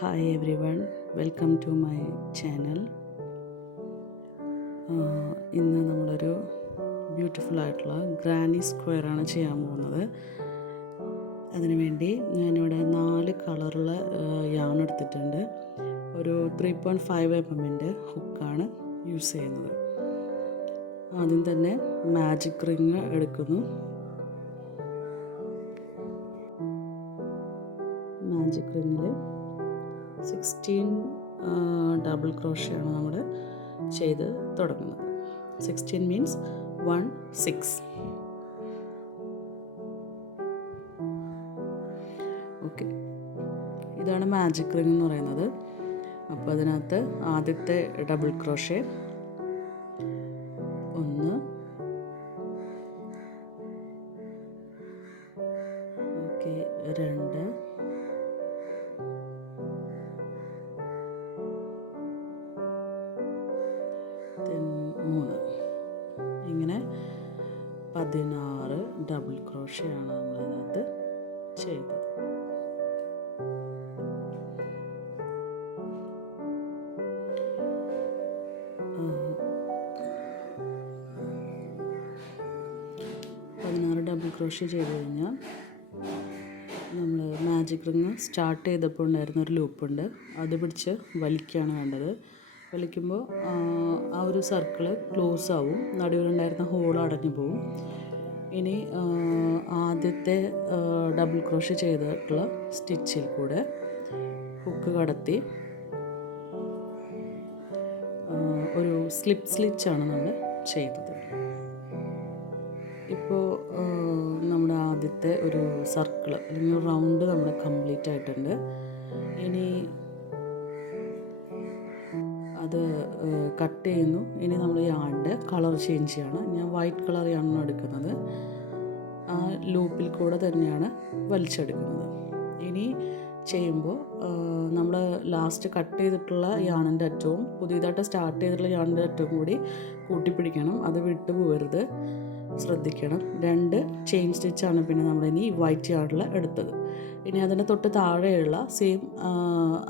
Hi everyone, welcome to my channel. ഇന്ന് നമ്മളൊരു beautiful ആയിട്ടുള്ള ഗ്രാനി സ്ക്വയറാണ് ചെയ്യാൻ പോകുന്നത്. അതിനുവേണ്ടി ഞാനിവിടെ 4 കളറുള്ള യാൺ എടുത്തിട്ടുണ്ട്. ഒരു 3.5 mm ഹുക്കാണ് യൂസ് ചെയ്യുന്നത്. ആദ്യം തന്നെ മാജിക് റിങ് എടുക്കുന്നു. മാജിക് റിങ്ങിൽ 16 ഡബിൾ ക്രോഷ്യാണ് നമ്മൾ ചെയ്ത് തുടങ്ങുന്നത്. 16 മീൻസ് 1 6. ഓക്കെ, ഇതാണ് മാജിക് റിങ് എന്ന് പറയുന്നത്. അപ്പോൾ അതിനകത്ത് ആദ്യത്തെ ഡബിൾ ക്രോഷേ 1, ഓക്കെ 2, 3, ഇങ്ങനെ 16 ഡബിൾ ക്രോഷയാണ് നമ്മളതിനകത്ത് ചെയ്തത്. ഡബിൾ ക്രോഷ്യ ചെയ്ത് കഴിഞ്ഞാൽ നമ്മൾ മാജിക് റിങ് സ്റ്റാർട്ട് ചെയ്തപ്പോൾ ഉണ്ടായിരുന്ന ഒരു ലൂപ്പുണ്ട്, അത് പിടിച്ച് വലിക്കുകയാണ് വേണ്ടത്. വലിക്കുമ്പോൾ ആ ഒരു സർക്കിള് ക്ലോസ് ആവും, നടുവിലുണ്ടായിരുന്ന ഹോൾ അടഞ്ഞു പോവും. ഇനി ആദ്യത്തെ ഡബിൾ ക്രോഷ്യ ചെയ്തിട്ടുള്ള സ്റ്റിച്ചിൽ കൂടെ ഹുക്ക് കടത്തി ഒരു സ്ലിപ്പ് സ്ലിച്ചാണ് നമ്മൾ ചെയ്തത്. ഇപ്പോൾ നമ്മുടെ ആദ്യത്തെ ഒരു സർക്കിൾ അല്ലെങ്കിൽ റൗണ്ട് നമ്മുടെ കംപ്ലീറ്റ് ആയിട്ടുണ്ട്. ഇനി അത് കട്ട് ചെയ്യുന്നു. ഇനി നമ്മൾ യാണിൻ്റെ കളർ ചേഞ്ച് ചെയ്യണം. ഞാൻ വൈറ്റ് കളർ യാണ് എടുക്കുന്നത്. ആ ലൂപ്പിൽ കൂടെ തന്നെയാണ് വലിച്ചെടുക്കുന്നത്. ഇനി ചെയ്യുമ്പോൾ നമ്മൾ ലാസ്റ്റ് കട്ട് ചെയ്തിട്ടുള്ള യാണിൻ്റെ അറ്റവും പുതിയതായിട്ട് സ്റ്റാർട്ട് ചെയ്തിട്ടുള്ള യാണിൻ്റെ അറ്റവും കൂടി കൂട്ടിപ്പിടിക്കണം. അത് വിട്ടു പോകരുത്, ശ്രദ്ധിക്കണം. 2 ചെയിൻ സ്റ്റിച്ചാണ് പിന്നെ നമ്മളിനി വൈറ്റ് യാർഡിൽ എടുത്തത്. ഇനി അതിൻ്റെ തൊട്ട് താഴെയുള്ള സെയിം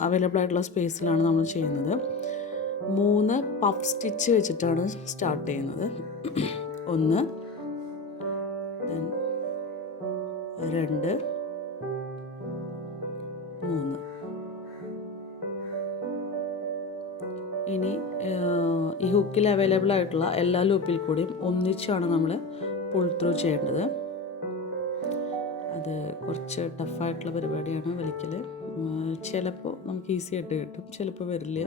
അവൈലബിൾ ആയിട്ടുള്ള സ്പേസിലാണ് നമ്മൾ ചെയ്യുന്നത്. 3 പഫ് സ്റ്റിച്ച് വെച്ചിട്ടാണ് സ്റ്റാർട്ട് ചെയ്യുന്നത്. 1, 2, 3. ഇനി ഈ ഹുക്കിൽ അവൈലബിൾ ആയിട്ടുള്ള എല്ലാ ലൂപ്പിൽ കൂടിയും ഒന്നിച്ചാണ് നമ്മൾ പുൾ ത്രൂ ചെയ്യേണ്ടത്. അത് കുറച്ച് ടഫായിട്ടുള്ള പരിപാടിയാണ് വലിക്കൽ. ചിലപ്പോൾ നമുക്ക് ഈസി ആയിട്ട് കിട്ടും, ചിലപ്പോൾ വരില്ല.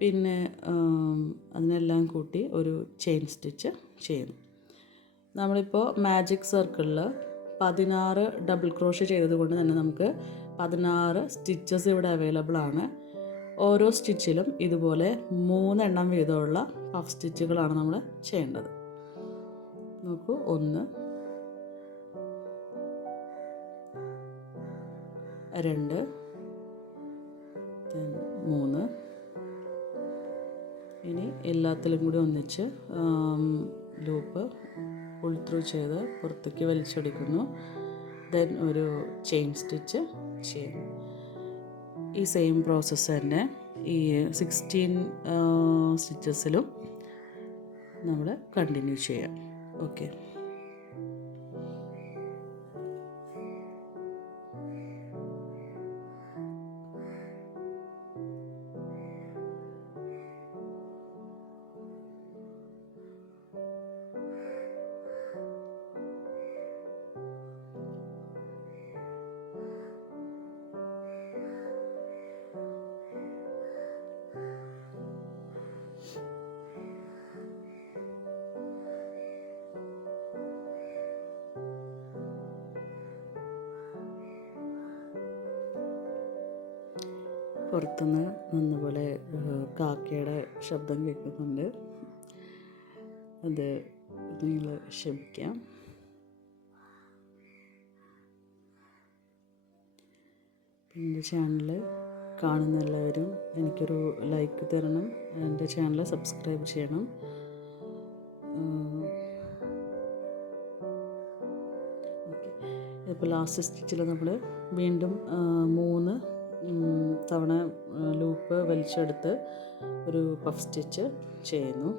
പിന്നെ അതിനെല്ലാം കൂട്ടി ഒരു ചെയിൻ സ്റ്റിച്ച് ചെയ്യുന്നു. നമ്മളിപ്പോൾ മാജിക് സർക്കിളിൽ 16 ഡബിൾ ക്രോഷ്യ ചെയ്തത് കൊണ്ട് തന്നെ നമുക്ക് 16 സ്റ്റിച്ചസ് ഇവിടെ അവൈലബിൾ ആണ്. ഓരോ സ്റ്റിച്ചിലും ഇതുപോലെ 3 എണ്ണം വീതമുള്ള പഫ് സ്റ്റിച്ചുകളാണ് നമ്മൾ ചെയ്യേണ്ടത്. നോക്കൂ, 1, 2, 3. ഇനി എല്ലാത്തിലും കൂടി ഒന്നിച്ച് ലൂപ്പ് പുൾ ത്രൂ ചെയ്ത് പുറത്തേക്ക് വലിച്ചെടുക്കുന്നു. ദെൻ ഒരു ചെയിൻ സ്റ്റിച്ച് ചെയ്യും. ഈ സെയിം പ്രോസസ്സ് തന്നെ ഈ 16 സ്റ്റിച്ചസിലും നമ്മൾ കണ്ടിന്യൂ ചെയ്യാം. ഓക്കെ, പുറത്തുനിന്ന് നന്നപോലെ കാക്കയുടെ ശബ്ദം കേൾക്കുന്നുണ്ട്. അത് നിങ്ങൾ ക്ഷമിക്കാം. എൻ്റെ ചാനൽ കാണുന്ന എല്ലാവരും എനിക്കൊരു ലൈക്ക് തരണം, എൻ്റെ ചാനൽ സബ്സ്ക്രൈബ് ചെയ്യണം. ഇപ്പോൾ ലാസ്റ്റ് സ്റ്റിച്ചിൽ നമ്മൾ വീണ്ടും 3 തവണ ലൂപ്പ് വലിച്ചെടുത്ത് ഒരു പഫ് സ്റ്റിച്ച് ചെയ്യുന്നു.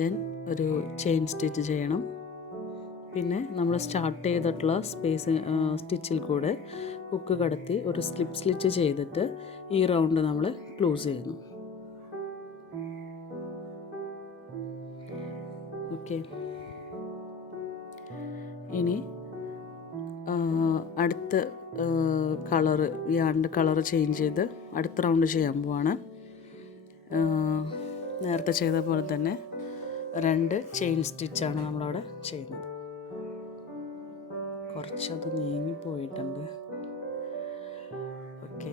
ദെൻ ഒരു ചെയിൻ സ്റ്റിച്ച് ചെയ്യണം. പിന്നെ നമ്മൾ സ്റ്റാർട്ട് ചെയ്തിട്ടുള്ള സ്റ്റിച്ചിൽ കൂടെ ഹുക്ക് കടത്തി ഒരു സ്ലിപ്പ് സ്റ്റിച്ച് ചെയ്തിട്ട് ഈ റൗണ്ട് നമ്മൾ ക്ലോസ് ചെയ്യുന്നു. ഓക്കെ, ഇനി അടുത്ത കളറ് ചേഞ്ച് ചെയ്ത് അടുത്ത റൗണ്ട് ചെയ്യാൻ പോവാണ്. നേരത്തെ ചെയ്ത പോലെ തന്നെ 2 ചെയിൻ സ്റ്റിച്ചാണ് നമ്മളവിടെ ചെയ്യുന്നത്. കുറച്ചത് നീങ്ങിപ്പോയിട്ടുണ്ട്. ഓക്കെ,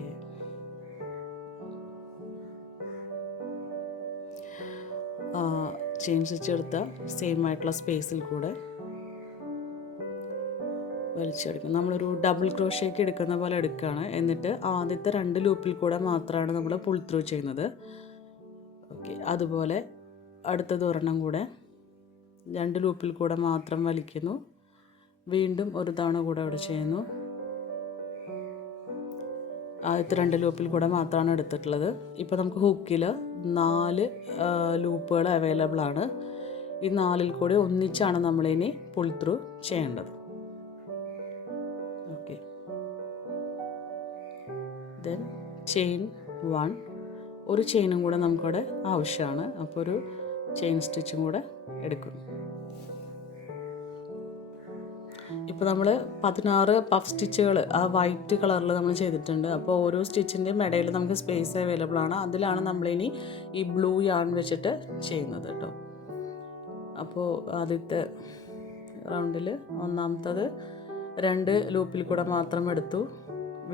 ചെയിൻ സ്റ്റിച്ച് എടുത്ത സെയിം ആയിട്ടുള്ള സ്പേസിൽ കൂടെ വലിച്ചെടുക്കും. നമ്മളൊരു ഡബിൾ ക്രോഷേക്ക് എടുക്കുന്ന പോലെ എടുക്കുകയാണ്. എന്നിട്ട് ആദ്യത്തെ 2 ലൂപ്പിൽ കൂടെ മാത്രമാണ് നമ്മൾ പുൾ ത്രൂ ചെയ്യുന്നത്. ഓക്കെ, അതുപോലെ അടുത്തത് ഒരെണ്ണം കൂടെ 2 ലൂപ്പിൽ കൂടെ മാത്രം വലിക്കുന്നു. വീണ്ടും ഒരു തവണ കൂടെ അവിടെ ചെയ്യുന്നു. ആദ്യത്തെ 2 ലൂപ്പിൽ കൂടെ മാത്രമാണ് എടുത്തിട്ടുള്ളത്. ഇപ്പോൾ നമുക്ക് ഹുക്കിൽ 4 ലൂപ്പുകൾ അവൈലബിൾ ആണ്. ഈ 4ൽ കൂടെ ഒന്നിച്ചാണ് നമ്മളിനി പുൾ ത്രൂ ചെയ്യേണ്ടത്. ഓക്കെ, ദെൻ ചെയിൻ 1, ഒരു ചെയിനും കൂടെ നമുക്കവിടെ ആവശ്യമാണ്. അപ്പോൾ ഒരു ചെയിൻ സ്റ്റിച്ചും കൂടെ എടുക്കുന്നു. ഇപ്പോൾ നമ്മൾ 16 പഫ് സ്റ്റിച്ചുകൾ ആ വൈറ്റ് കളറിൽ നമ്മൾ ചെയ്തിട്ടുണ്ട്. അപ്പോൾ ഓരോ സ്റ്റിച്ചിൻ്റെയും ഇടയിൽ നമുക്ക് സ്പേസ് അവൈലബിൾ ആണ്. അതിലാണ് നമ്മളിനി ഈ ബ്ലൂ യാൺ വെച്ചിട്ട് ചെയ്യുന്നത് കേട്ടോ. അപ്പോൾ ആദ്യത്തെ റൗണ്ടിൽ ഒന്നാമത്തത് 2 ലൂപ്പിൽ കൂടെ മാത്രം എടുത്തു.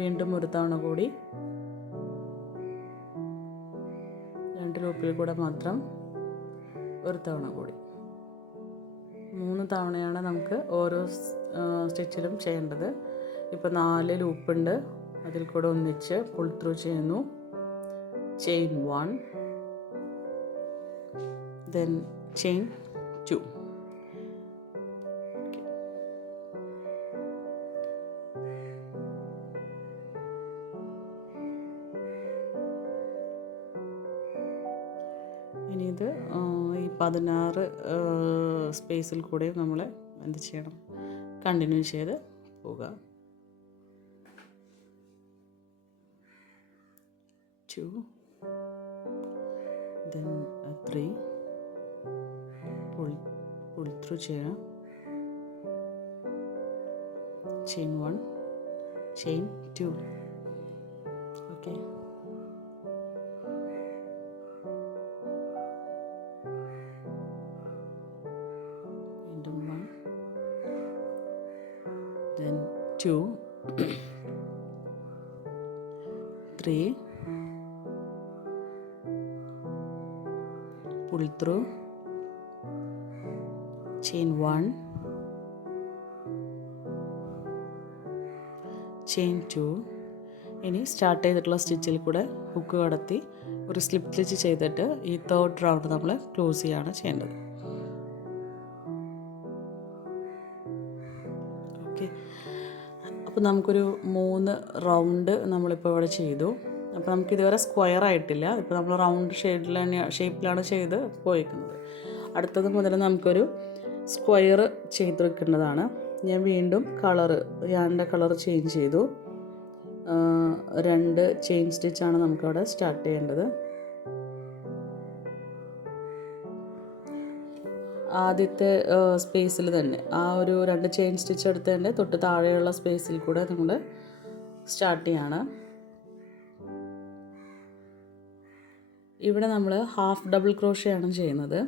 വീണ്ടും ഒരു തവണ കൂടി 2 ലൂപ്പിൽ കൂടെ മാത്രം ഒരു തവണ കൂടി. 3 തവണയാണ് നമുക്ക് ഓരോ സ്റ്റിച്ചിലും ചെയ്യേണ്ടത്. ഇപ്പോൾ 4 ലൂപ്പുണ്ട്, അതിൽ കൂടെ ഒന്നിച്ച് പുൾ ത്രൂ ചെയ്യുന്നു. Chain 1, then chain 2. ഇനി ഇത് ഈ 16 സ്പേസിൽ കൂടെ നമ്മൾ എന്ത് ചെയ്യണം, കണ്ടിന്യൂ ചെയ്ത് പോവുക. 2, then 3 pull through ചെയ്യാം. chain 1, chain 2. okay, വീണ്ടും 1, then 2, 3 pull through, chain 1, chain 2. ഇനി സ്റ്റാർട്ട് ചെയ്തിട്ടുള്ള സ്റ്റിച്ചിൽ കൂടെ ഹുക്ക് കടത്തി ഒരു സ്ലിപ്പ് സ്റ്റിച്ച് ചെയ്തിട്ട് ഈ 3rd റൗണ്ട് നമ്മൾ ക്ലോസ് ചെയ്യാണ് ചെയ്യേണ്ടത്. ഓക്കെ, അപ്പോൾ നമുക്കൊരു 3 റൗണ്ട് നമ്മളിപ്പോൾ ഇവിടെ ചെയ്തു. അപ്പോൾ നമുക്ക് ഇതുവരെ സ്ക്വയർ ആയിട്ടില്ല. ഇപ്പോൾ നമ്മൾ റൗണ്ട് ഷേപ്പിലാണ് ചെയ്ത് പോയിരിക്കുന്നത്. അടുത്തത് മുതൽ നമുക്കൊരു സ്ക്വയർ ചെയ്തെടുക്കേണ്ടതാണ്. ഞാൻ വീണ്ടും യാണിൻ്റെ കളർ ചേഞ്ച് ചെയ്തു. 2 ചെയിൻ സ്റ്റിച്ചാണ് നമുക്കവിടെ സ്റ്റാർട്ട് ചെയ്യേണ്ടത്. ആദ്യത്തെ സ്പേസിൽ തന്നെ ആ ഒരു 2 ചെയിൻ സ്റ്റിച്ച് എടുത്തതിൻ്റെ തൊട്ട് താഴെയുള്ള സ്പേസിൽ കൂടെ നമ്മൾ സ്റ്റാർട്ട് ചെയ്യാണ്. ഇവിടെ നമ്മൾ ഹാഫ് ഡബിൾ ക്രോഷയാണ് ചെയ്യുന്നത്.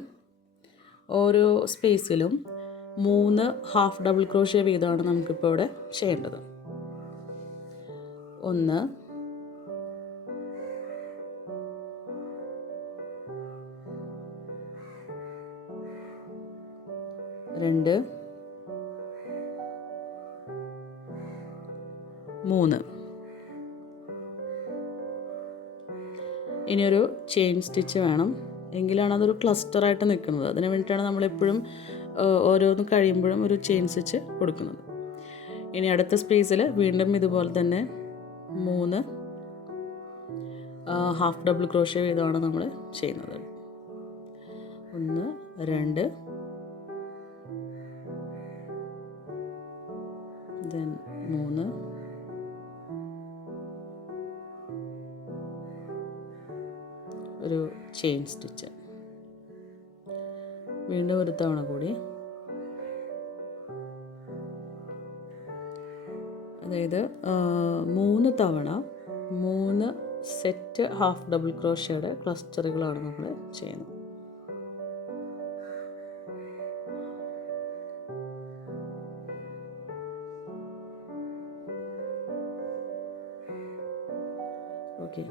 ഓരോ സ്പേസിലും 3 ഹാഫ് ഡബിൾ ക്രോഷ്യ വീതമാണ് നമുക്കിപ്പോൾ ഇവിടെ ചെയ്യേണ്ടത്. 1, 2, 3. ഇനിയൊരു ചെയിൻ സ്റ്റിച്ച് വേണം. എങ്കിലാണ് അതൊരു ക്ലസ്റ്ററായിട്ട് നിൽക്കുന്നത്. അതിന് വേണ്ടിയിട്ടാണ് നമ്മളെപ്പോഴും ഓരോന്ന് കഴിയുമ്പോഴും ഒരു ചെയിൻ സ്റ്റിച്ച് കൊടുക്കുന്നത്. ഇനി അടുത്ത സ്പേസിൽ വീണ്ടും ഇതുപോലെ തന്നെ 3 ഹാഫ് ഡബിൾ ക്രോഷ്യ വീതമാണ് നമ്മൾ ചെയ്യുന്നത്. 1 2 then 3 ഒരു ചെയിൻ സ്റ്റിച്ച്, വീണ്ടും ഒരു തവണ കൂടി. അതായത് 3 തവണ 3 സെറ്റ് ഹാഫ് ഡബിൾ ക്രോഷ്യയുടെ ക്ലസ്റ്ററുകളാണ് നമ്മൾ ചെയ്യുന്നത്. Okay,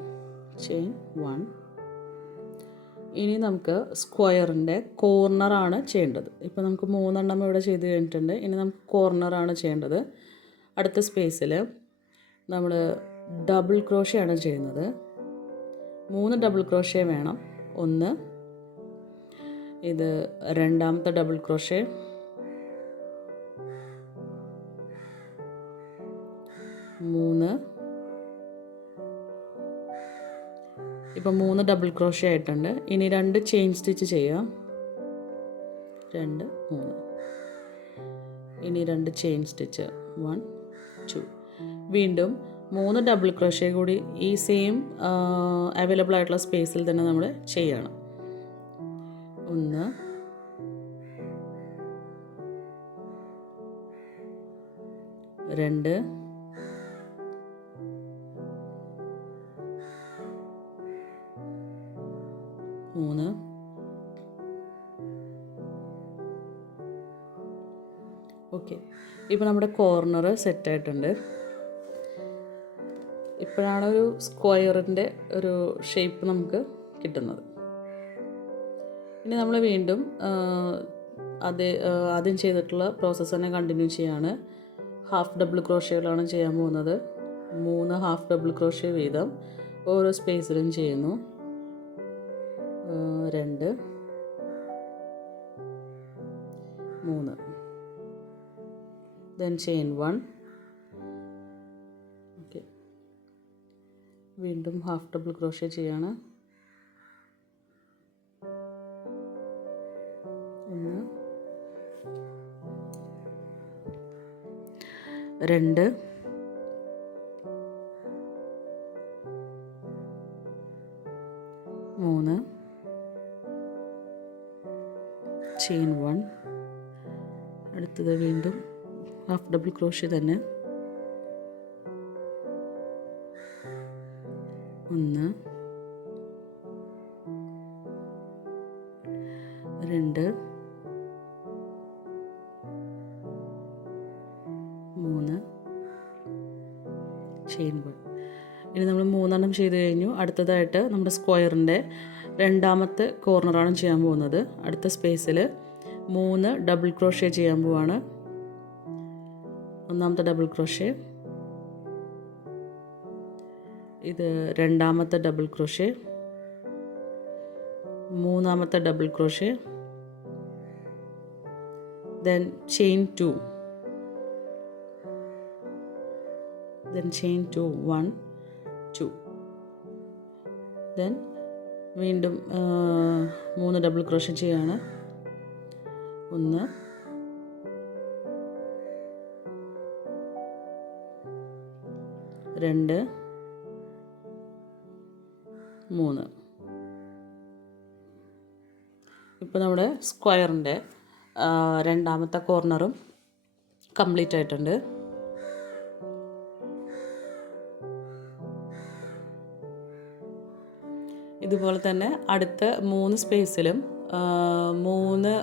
chain 1. ഇനി നമുക്ക് സ്ക്വയറിൻ്റെ കോർണറാണ് ചെയ്യേണ്ടത്. ഇപ്പോൾ നമുക്ക് 3 എണ്ണം ഇവിടെ ചെയ്ത് കഴിഞ്ഞിട്ടുണ്ട്. ഇനി നമുക്ക് കോർണറാണ് ചെയ്യേണ്ടത്. അടുത്ത സ്പേസിൽ നമ്മൾ ഡബിൾ ക്രോഷ്യയാണ് ചെയ്യുന്നത്. 3 ഡബിൾ ക്രോഷ്യ വേണം. 1, ഇത് രണ്ടാമത്തെ ഡബിൾ ക്രോഷ്യ, 3. ഇപ്പോൾ 3 ഡബിൾ ക്രോഷ്യ ആയിട്ടുണ്ട്. ഇനി 2 ചെയിൻ സ്റ്റിച്ച് ചെയ്യാം. 2 3. ഇനി 2 ചെയിൻ സ്റ്റിച്ച് 1 2. വീണ്ടും 3 ഡബിൾ ക്രോഷ്യ കൂടി ഈ സെയിം അവൈലബിൾ ആയിട്ടുള്ള സ്പേസിൽ തന്നെ നമ്മൾ ചെയ്യണം. 1 2 3. ഓക്കെ, ഇപ്പോൾ നമ്മുടെ കോർണർ സെറ്റായിട്ടുണ്ട്. ഇപ്പോഴാണ് ഒരു സ്ക്വയറിൻ്റെ ഒരു ഷേപ്പ് നമുക്ക് കിട്ടുന്നത്. ഇനി നമ്മൾ വീണ്ടും ആദ്യം ചെയ്തിട്ടുള്ള പ്രോസസ്സ് തന്നെ കണ്ടിന്യൂ ചെയ്യാണ്. ഹാഫ് ഡബിൾ ക്രോഷ്യകളാണ് ചെയ്യാൻ പോകുന്നത്. 3 ഹാഫ് ഡബിൾ ക്രോഷ്യ വീതം ഓരോ സ്പേസിലും ചെയ്യുന്നു. 2 3. then chain 1. ഓക്കെ, വീണ്ടും ഹാഫ് ഡബിൾ ക്രോഷ്യ ചെയ്യാണ്. 1 2 3. ചെയിൻ 1. അടുത്തത് വീണ്ടും ഹാഫ് ഡബിൾ ക്രോഷ്യ തന്നെ. 1 2 3. ചെയിൻ 1. ഇനി നമ്മൾ 3 എണ്ണം ചെയ്ത് കഴിഞ്ഞു. അടുത്തതായിട്ട് നമ്മുടെ സ്ക്വയറിൻ്റെ രണ്ടാമത്തെ കോർണറാണ് ചെയ്യാൻ പോകുന്നത്. അടുത്ത സ്പേസിൽ 3 ഡബിൾ ക്രോഷ്യ ചെയ്യാൻ പോവാണ്. ഒന്നാമത്തെ ഡബിൾ ക്രോഷ്യ, ഇത് രണ്ടാമത്തെ ഡബിൾ ക്രോഷ്യ, മൂന്നാമത്തെ double crochet, then chain 2, then chain 2 1 2. then വീണ്ടും 3 ഡബിൾ ക്രോഷ്യ ചെയ്യാണ്. 1 2 3. ഇപ്പോൾ നമ്മുടെ സ്ക്വയറിൻ്റെ രണ്ടാമത്തെ കോർണറും കംപ്ലീറ്റ് ആയിട്ടുണ്ട്. ഇതുപോലെ തന്നെ അടുത്ത 3 സ്പേസിലും 3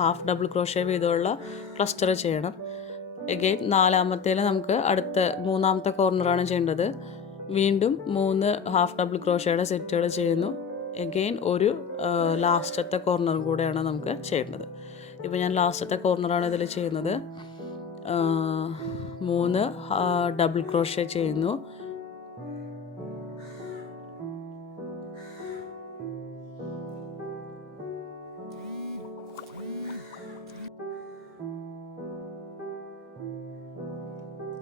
ഹാഫ് ഡബിൾ ക്രോഷ്യ വീതമുള്ള ക്ലസ്റ്റർ ചെയ്യണം. എഗെയിൻ നാലാമത്തേൽ നമുക്ക് അടുത്ത 3ാമത്തെ കോർണറാണ് ചെയ്യേണ്ടത്. വീണ്ടും 3 ഹാഫ് ഡബിൾ ക്രോഷ്യയുടെ സെറ്റുകൾ ചെയ്യുന്നു. എഗെയിൻ ഒരു ലാസ്റ്റത്തെ കോർണർ കൂടെയാണ് നമുക്ക് ചെയ്യേണ്ടത്. ഇപ്പോൾ ഞാൻ ലാസ്റ്റത്തെ കോർണറാണ് ഇതിൽ ചെയ്യുന്നത്. 3 ഡബിൾ ക്രോഷ്യ ചെയ്യുന്നു.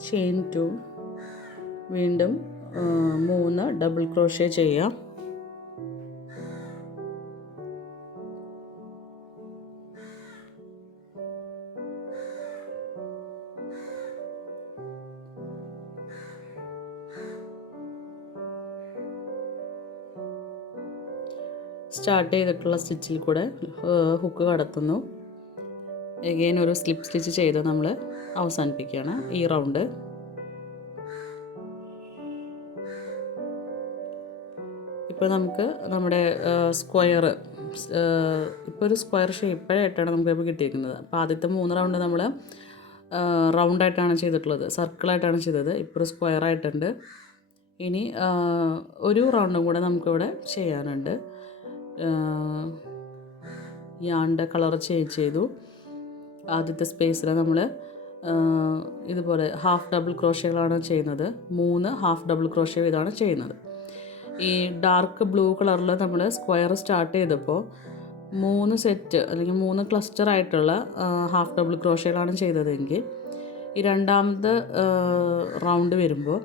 ചെയിൻ 2, വീണ്ടും 3 ഡബിൾ ക്രോഷ്യ ചെയ്യാം. സ്റ്റാർട്ട് ചെയ്തിട്ടുള്ള സ്റ്റിച്ചിൽ കൂടെ ഹുക്ക് കടത്തുന്നു. എഗെയിൻ ഒരു സ്ലിപ്പ് സ്റ്റിച്ച് ചെയ്ത് നമ്മൾ അവസാനിപ്പിക്കുകയാണ് ഈ റൗണ്ട്. ഇപ്പോൾ നമുക്ക് നമ്മുടെ സ്ക്വയർ, ഇപ്പോൾ ഒരു സ്ക്വയർ ഷേപ്പായിട്ടാണ് നമുക്കിപ്പോൾ കിട്ടിയിരിക്കുന്നത്. അപ്പോൾ ആദ്യത്തെ 3 റൗണ്ട് നമ്മൾ റൗണ്ടായിട്ടാണ് ചെയ്തിട്ടുള്ളത്, സർക്കിളായിട്ടാണ് ചെയ്തത്. ഇപ്പോൾ ഒരു സ്ക്വയർ ആയിട്ടുണ്ട്. ഇനി ഒരു റൗണ്ടും കൂടെ നമുക്കിവിടെ ചെയ്യാനുണ്ട്. യാണിൻ്റെ കളർ ചേഞ്ച് ചെയ്തു. ആദ്യത്തെ സ്പേസിൽ നമ്മൾ ഇതുപോലെ ഹാഫ് ഡബിൾ ക്രോഷ്യകളാണ് ചെയ്യുന്നത്. 3 ഹാഫ് ഡബിൾ ക്രോഷ്യ ഇതാണ് ചെയ്യുന്നത്. ഈ ഡാർക്ക് ബ്ലൂ കളറിൽ നമ്മൾ സ്ക്വയർ സ്റ്റാർട്ട് ചെയ്തപ്പോൾ 3 സെറ്റ് അല്ലെങ്കിൽ 3 ക്ലസ്റ്റർ ആയിട്ടുള്ള ഹാഫ് ഡബിൾ ക്രോഷ്യകളാണ് ചെയ്തതെങ്കിൽ ഈ രണ്ടാമത്തെ റൗണ്ട് വരുമ്പോൾ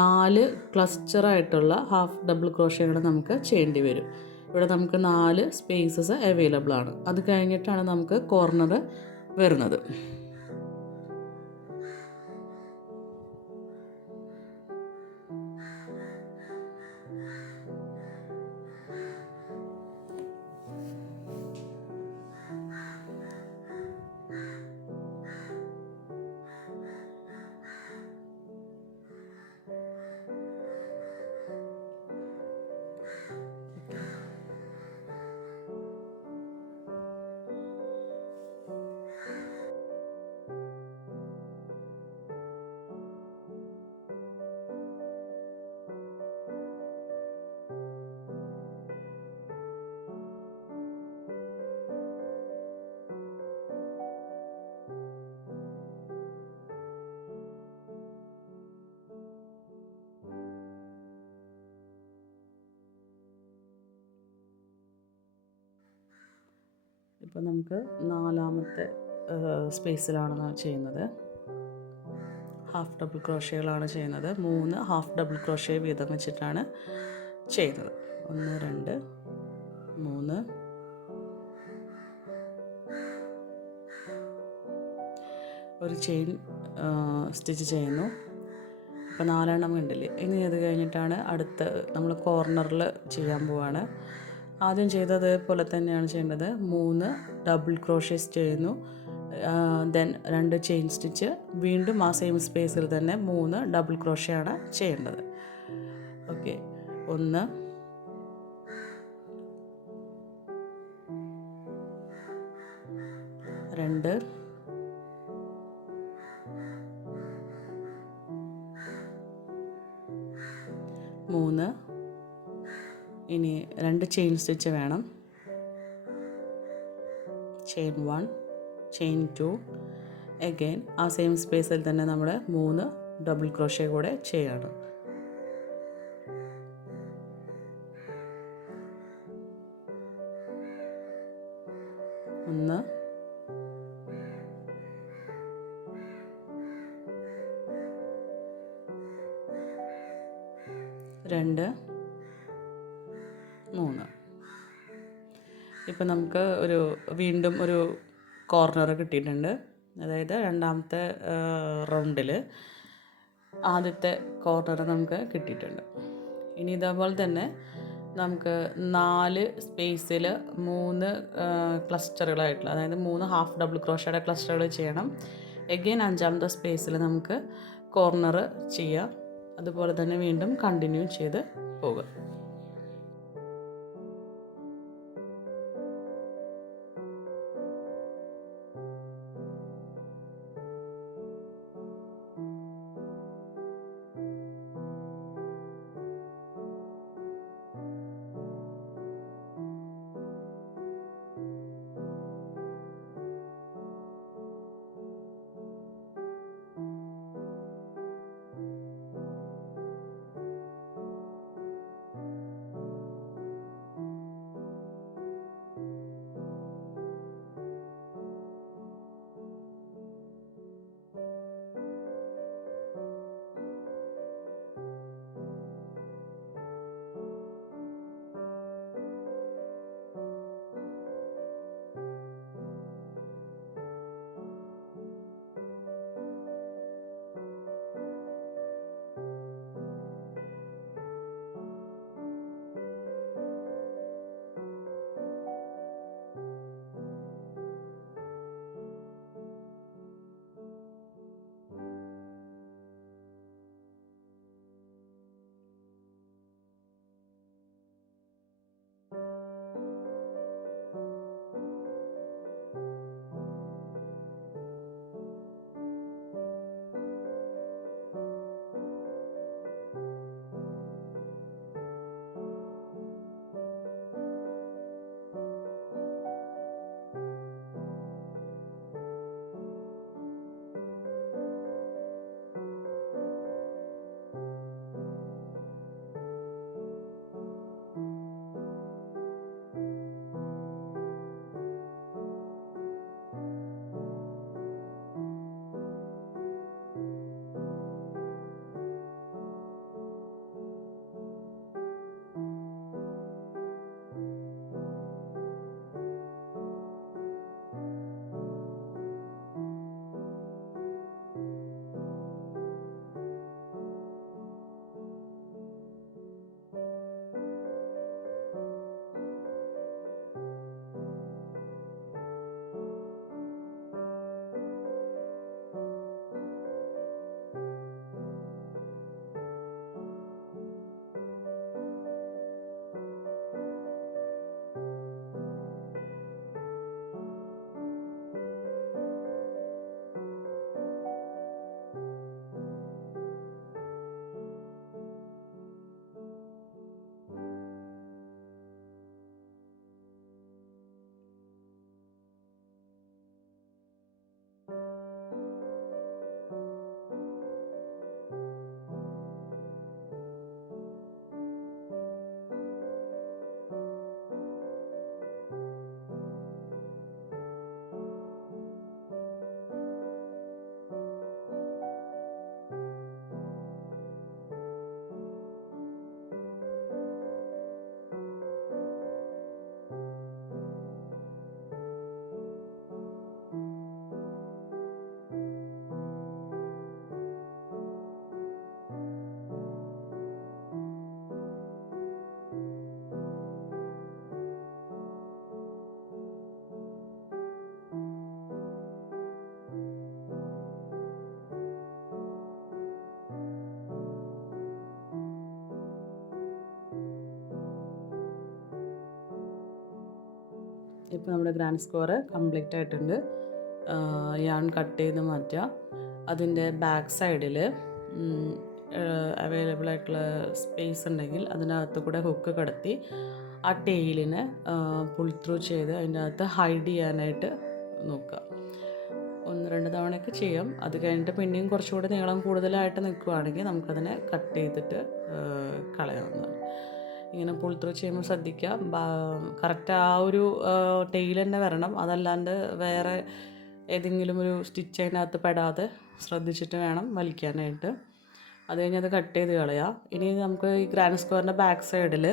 4 ക്ലസ്റ്റർ ആയിട്ടുള്ള ഹാഫ് ഡബിൾ ക്രോഷ്യകൾ നമുക്ക് ചെയ്യേണ്ടി വരും. ഇവിടെ നമുക്ക് 4 സ്പേസസ് അവൈലബിൾ ആണ്. അത് കഴിഞ്ഞിട്ടാണ് നമുക്ക് കോർണർ വരുന്നത്. ഇപ്പോൾ നമുക്ക് 4ാമത്തെ സ്പേസിലാണ് ചെയ്യുന്നത്. ഹാഫ് ഡബിൾ ക്രോഷ്യകളാണ് ചെയ്യുന്നത്. 3 ഹാഫ് ഡബിൾ ക്രോഷ്യ വീതം വെച്ചിട്ടാണ് ചെയ്യുന്നത്. 1 2 3. ഒരു ചെയിൻ സ്റ്റിച്ച് ചെയ്യുന്നു. അപ്പോൾ 4 എണ്ണം ഉണ്ടല്ലേ. ഇനി അത് കഴിഞ്ഞിട്ടാണ് അടുത്ത നമ്മൾ കോർണറിൽ ചെയ്യാൻ പോവാണ്. ആദ്യം ചെയ്തതുപോലെ തന്നെയാണ് ചെയ്യേണ്ടത്. 3 ഡബിൾ ക്രോഷ്യസ് ചെയ്യുന്നു. ദെൻ 2 ചെയിൻ സ്റ്റിച്ച്, വീണ്ടും ആ സെയിം സ്പേസിൽ തന്നെ 3 ഡബിൾ ക്രോഷ്യയാണ് ചെയ്യേണ്ടത്. ഓക്കെ, 1 2 3. ഇനി 2 ചെയിൻ സ്റ്റിച്ച് വേണം. Chain 1, chain 2. അഗെയിൻ ആ സെയിം സ്പേസിൽ തന്നെ നമ്മൾ 3 ഡബിൾ ക്രോഷ്യ കൂടെ ചെയ്യണം. 1 2 3. ഇപ്പം നമുക്ക് വീണ്ടും ഒരു കോർണർ കിട്ടിയിട്ടുണ്ട്. അതായത് രണ്ടാമത്തെ റൗണ്ടിൽ ആദ്യത്തെ കോർണർ നമുക്ക് കിട്ടിയിട്ടുണ്ട്. ഇനി ഇതേപോലെ തന്നെ നമുക്ക് 4 സ്പേസിൽ 3 ക്ലസ്റ്ററുകളായിട്ടുള്ള, അതായത് 3 ഹാഫ് ഡബിൾ ക്രോഷ്യയുടെ ക്ലസ്റ്ററുകൾ ചെയ്യണം. എഗെയിൻ 5ാമത്തെ സ്പേസിൽ നമുക്ക് കോർണർ ചെയ്യാം. അതുപോലെ തന്നെ വീണ്ടും കണ്ടിന്യൂ ചെയ്ത് പോകുക. ഇപ്പോൾ നമ്മുടെ ഗ്രാൻഡ് സ്ക്വയർ കംപ്ലീറ്റ് ആയിട്ടുണ്ട്. യാൺ കട്ട് ചെയ്ത് മാറ്റുക. അതിൻ്റെ ബാക്ക് സൈഡിൽ അവൈലബിൾ ആയിട്ടുള്ള സ്പേസ് ഉണ്ടെങ്കിൽ അതിനകത്ത് കൂടെ ഹുക്ക് കടത്തി ആ ടെയിലിനെ പുൾ ത്രൂ ചെയ്ത് അതിൻ്റെ അകത്ത് ഹൈഡ് ചെയ്യാനായിട്ട് നോക്കുക. 1-2 തവണയൊക്കെ ചെയ്യാം. അത് കഴിഞ്ഞിട്ട് പിന്നെയും കുറച്ചുകൂടി നീളം കൂടുതലായിട്ട് നിൽക്കുകയാണെങ്കിൽ നമുക്കതിനെ കട്ട് ചെയ്തിട്ട് കളയാവുന്നതാണ്. ഇങ്ങനെ പുൾ ത്രൂ ചെയ്യുമ്പോൾ ശ്രദ്ധിക്കുക, കറക്റ്റ് ആ ഒരു ടെയിൽ തന്നെ വരണം. അതല്ലാണ്ട് വേറെ ഏതെങ്കിലും ഒരു സ്റ്റിച്ച് അതിനകത്ത് പെടാതെ ശ്രദ്ധിച്ചിട്ട് വേണം വലിക്കാനായിട്ട്. അത് കഴിഞ്ഞ് അത് കട്ട് ചെയ്ത് കളയാം. ഇനി നമുക്ക് ഈ ഗ്രാൻഡ് സ്ക്വയറിൻ്റെ ബാക്ക് സൈഡിൽ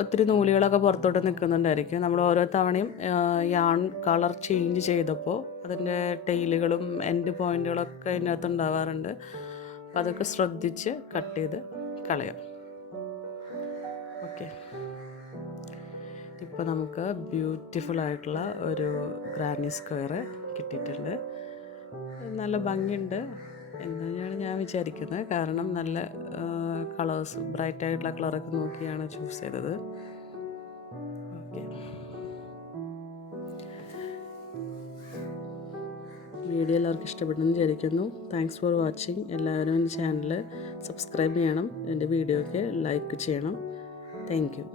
ഒത്തിരി നൂലുകളൊക്കെ പുറത്തോട്ട് നിൽക്കുന്നുണ്ടായിരിക്കും. നമ്മൾ ഓരോ തവണയും യാൺ കളർ ചേഞ്ച് ചെയ്തപ്പോൾ അതിൻ്റെ ടെയിലുകളും എൻഡ് പോയിൻറ്റുകളൊക്കെ അതിനകത്ത് ഉണ്ടാവാറുണ്ട്. അപ്പോൾ അതൊക്കെ ശ്രദ്ധിച്ച് കട്ട് ചെയ്ത് കളയാം. ഓക്കെ, ഇപ്പോൾ നമുക്ക് ബ്യൂട്ടിഫുൾ ആയിട്ടുള്ള ഒരു ഗ്രാനി സ്ക്വയർ കിട്ടിയിട്ടുണ്ട്. നല്ല ഭംഗിയുണ്ട് എന്ന് തന്നെയാണ് ഞാൻ വിചാരിക്കുന്നത്. കാരണം നല്ല കളേഴ്സ്, ബ്രൈറ്റ് ആയിട്ടുള്ള കളറൊക്കെ നോക്കിയാണ് ചൂസ് ചെയ്തത്. ഓക്കെ, വീഡിയോ എല്ലാവർക്കും ഇഷ്ടപ്പെട്ടെന്ന് വിചാരിക്കുന്നു. Thanks for watching. എല്ലാവരും എൻ്റെ ചാനൽ സബ്സ്ക്രൈബ് ചെയ്യണം, എൻ്റെ വീഡിയോയ്ക്ക് ലൈക്ക് ചെയ്യണം. Thank you.